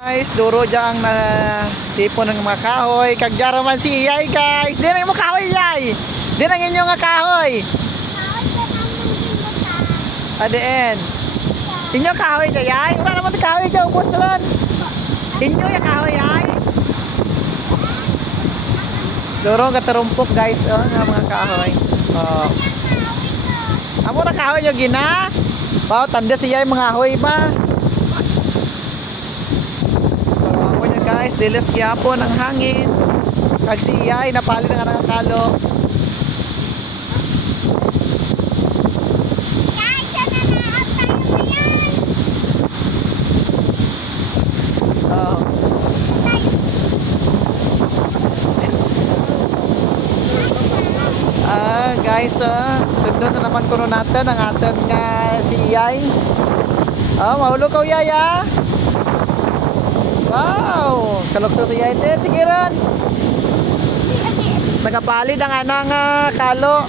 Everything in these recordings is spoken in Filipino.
Guys, duro dyan na tipo ng mga kahoy. Kagyara man si Iyay guys. Di na yung mga kahoy Iyay. Di na inyong nga kahoy. Adeen. Inyo kahoy dyan Iyay. Ura naman yung kahoy dyan. Ubus na ron. Inyo yung kahoy Iyay. Duro nga tarumpok guys. Oh, nga mga kahoy. Oh. Amo na kahoy yung gina. Wow, tanda siya yung mga kahoy ba? Dilis gyapon ang hangin. Kag si Iyay, napali na nga nakakalo. Oh. Ah, guys, ah, sundon na naman kuno natin ang atin nga si Iyay. Ah, mahulog ka Iyay ah. Wow, kalok to si Iyay. Te, sige ran. Nagapali na nga ng ah, kalo.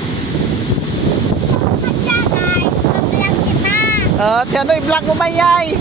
Oh, ti ano i-vlog mo ba Iyay?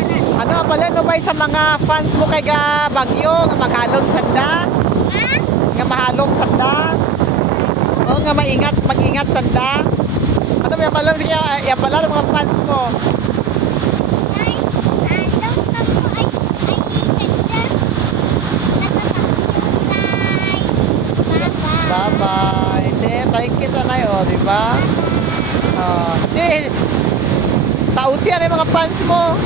ano pala no ba sa mga fans mo kay ga Bagyo nga mahalong sanda? Nga mahalong sanda? Oo nga maingat, mag-ingat sanda. Ano ba pala sige, ya pala ng mga fans mo. Bye-bye. Thank you sa nayo, di ba? Ah, di, sa utian ay mga fans mo.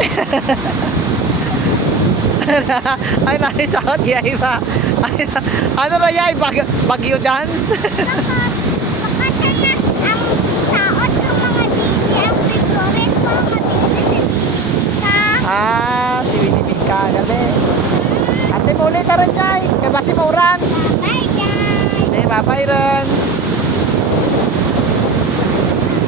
ay, naisahot yay ba? Ay, ano na yay? Bag, bagyo dance? ah, si Winnie Mika. Gali. Ate mo ulit na rin yay. Kaya basi mauran. Bye guys! Di, bye-bye rin.